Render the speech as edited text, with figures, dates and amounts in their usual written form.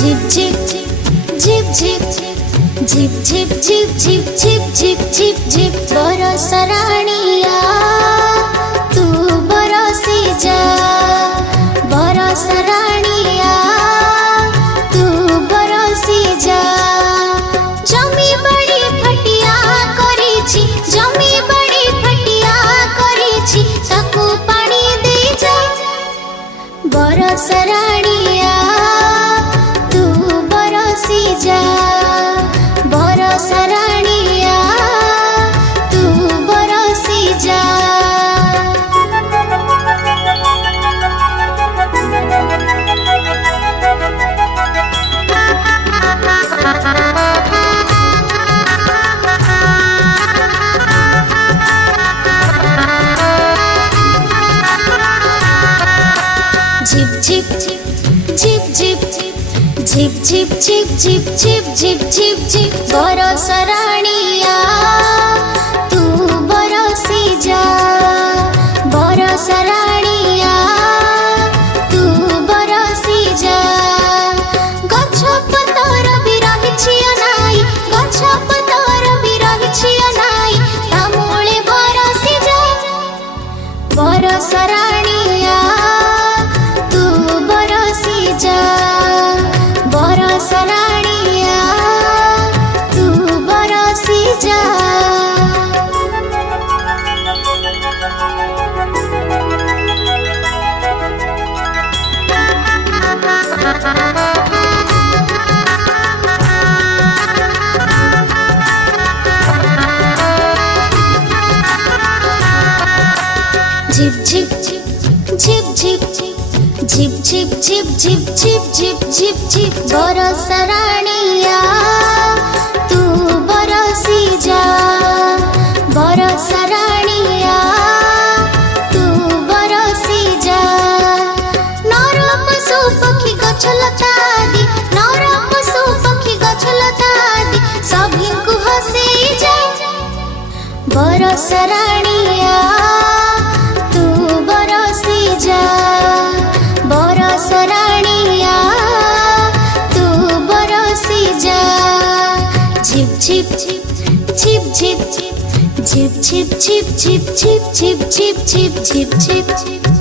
झिप झिप झिप झिप झिप झिप झिप झिप झिप झिप झिप झिप बरस राणिया तू बरसी जा बरस राणिया तू बरसी जा जमी बड़ी फटिया करिछि जमी बड़ी फटिया करिछि ताकू पानी दे जा बरस राणिया तू बरसी जा बरस राणिया तू बरसी जा झिप झिप झिप झिप झिप झिप झिप झिप झिप झिप झिप झिप बरस राणिया तू बरसी जा बरस राणिया तू बरसी जा गछ पतर भी रहिछि अनाई गछ पतर भी रहिछि अनाई ता मूले बरसी जा बरस राणिया तू बरसी जा बरस राणिया तू बरसी जा झिप झिप झिप झिप झिप झिप झिप झिप झिप झिप झिप झिप बरस राणिया तू बरसी जा बरस राणिया तू बरसी जा नर पशु पक्षी गछ लता आदि नर पशु पक्षी गछ लता आदि सभी को हसी जा बरस राणिया तू बरसी जा बरस राणिया तू बरसी जा झिप झिप झिप झिप झिप झिप झिप झिप झिप झिप झिप झिप झिप झिप